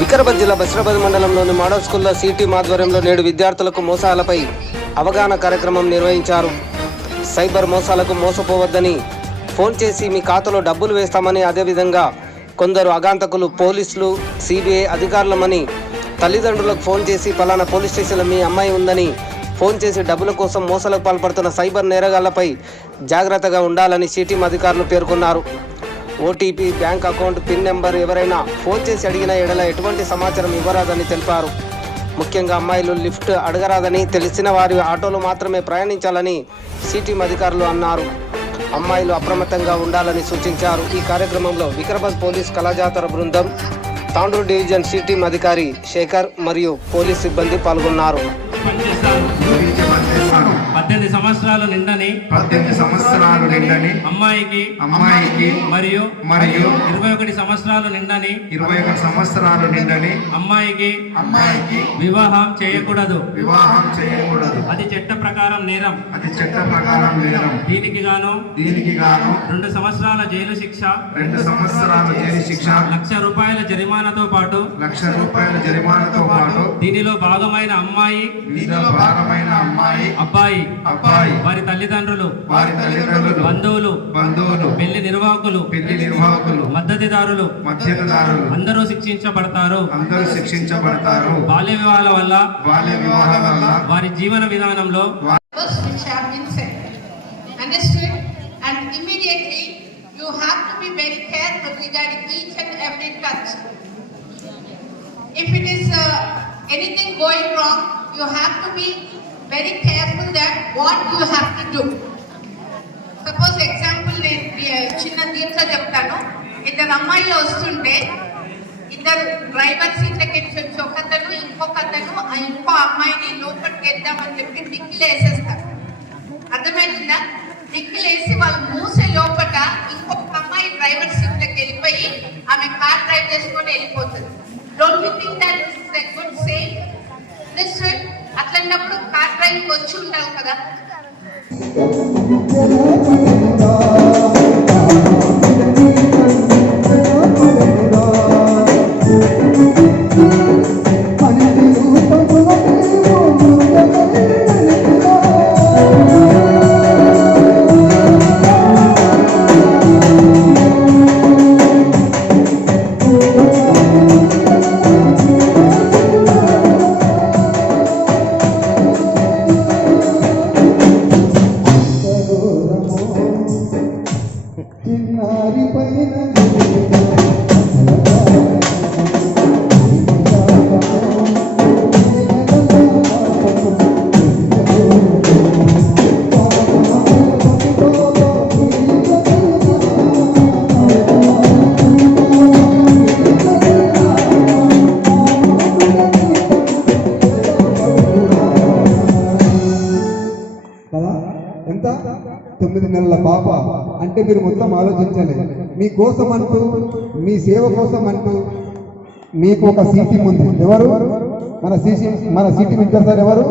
వికారాబాద్ జిల్లా బస్రాబాద్ మండలంలోని మోడల్ స్కూల్లో సిటీ ఆధ్వర్యంలో నేడు విద్యార్థులకు మోసాలపై అవగాహన కార్యక్రమం నిర్వహించారు. సైబర్ మోసాలకు మోసపోవద్దని ఫోన్ చేసి మీ ఖాతాలో డబ్బులు వేస్తామని అదేవిధంగా కొందరు అగాంతకులు పోలీసులు సిబిఐ అధికారులమని తల్లిదండ్రులకు ఫోన్ చేసి పలానా పోలీస్ స్టేషన్లో మీ అమ్మాయి ఉందని ఫోన్ చేసి డబ్బుల కోసం మోసాలకు పాల్పడుతున్న సైబర్ నేరగాళ్ళపై జాగ్రత్తగా ఉండాలని సిటీ అధికారులు పేర్కొన్నారు. OTP bank account pin number ఎవరైనా ఫోన్ చేసి అడిగిన ఎడల ఎటువంటి సమాచారం ఇవ్వరాదని తెలిపారు. ముఖ్యంగా అమ్మాయిలు లిఫ్ట్ అడగరాదని తెలిసిన వారి ఆటోలు మాత్రమే ప్రయాణించాలని సిటీఎం అధికారులు అన్నారు. అమ్మాయిలు అప్రమత్తంగా ఉండాలని సూచించారు. ఈ కార్యక్రమంలో వికారాబాద్ పోలీస్ కళాజాతర బృందం తాండూరు డివిజన్ సిటీ అధికారి శేఖర్ మరియు పోలీస్ సిబ్బంది పాల్గొన్నారు. పనిచేస్తాను పద్దెనిమిది సంవత్సరాలు నిండని పద్దెనిమిది సంవత్సరాలు నిండని అమ్మాయికి అమ్మాయికి మరియు మరియు ఇరవై ఒకటి సంవత్సరాలు నిండని ఇరవై ఒకటి సంవత్సరాలు నిండని అమ్మాయికి అమ్మాయికి వివాహం చేయకూడదు. వివాహం చేయకూడదు. అది చట్ట ప్రకారం నేరం. అది చట్ట ప్రకారం నేరం. దీనికి గాను దీనికి గాను రెండు సంవత్సరాల జైలు శిక్ష రెండు సంవత్సరాల జైలు శిక్ష లక్ష రూపాయల జరిమానాతో పాటు లక్ష రూపాయల జరిమానాతో పాటు దీనిలో భాగమైన అమ్మాయి వీధిలో భాగమైన అమ్మాయి అబ్బాయి అబ్బాయి వారి తల్లిదండ్రులు వారి తల్లిదండ్రులు బంధువులు బంధువులు పెళ్ళి నిర్వాహకులు పెళ్ళి నిర్వాహకులు మద్దతుదారులు మద్దతుదారులు అందరూ శిక్షించబడతారు. అందరూ శిక్షించబడతారు. బాల్య వివాహాల వల్ల బాల్య వివాహాల వల్ల వారి జీవన విధానంలో be very careful that what you have to do. Suppose example నేను చిన్న దీంట్లో చెప్తాను. ఇద్దరు అమ్మాయిలు వస్తుంటే ఇద్దరు డ్రైవర్ సీట్లకి వచ్చి ఒకతను ఇంకొక అతను ఇంకో అమ్మాయిని లోపలికి వెళ్దామని చెప్పి డిక్కిలు వేసేస్తారు. అర్థమైందా? డిక్కిలు వేసి వాళ్ళు మూసే లోపల ఇంకొక అమ్మాయి డ్రైవర్ సీట్లకి వెళ్ళిపోయి ఆమె కార్ డ్రైవ్ చేసుకొని వెళ్ళిపోతుంది. Don't you think that is good same అట్లన్నప్పుడు car driving వచ్చి ఉండాలి కదా. ఎంత? తొమ్మిది నెలల పాప. అంటే మీరు మొత్తం ఆలోచించాలి. మీ కోసం అంటూ మీ సేవ కోసం అంటూ మీకు ఒక సీటీ ఉంది. ఎవరు? మన సీసీ మన సీటీ మినిస్టర్ సార్ ఎవరు?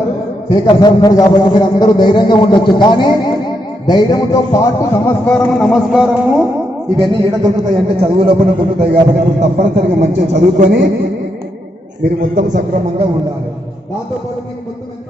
శేఖర్ సార్ ఉన్నారు కాబట్టి మీరు అందరూ ధైర్యంగా ఉండొచ్చు. కానీ ధైర్యంతో పాటు సంస్కారము నమస్కారము ఇవన్నీ ఏడ దొరుకుతాయి. అంటే చదువు లోపల దొరుకుతాయి కాబట్టి మీరు తప్పనిసరిగా మంచిగా చదువుకొని మీరు మొత్తం సక్రమంగా ఉండాలి. దాంతోపాటు మీకు మొత్తం ఎంత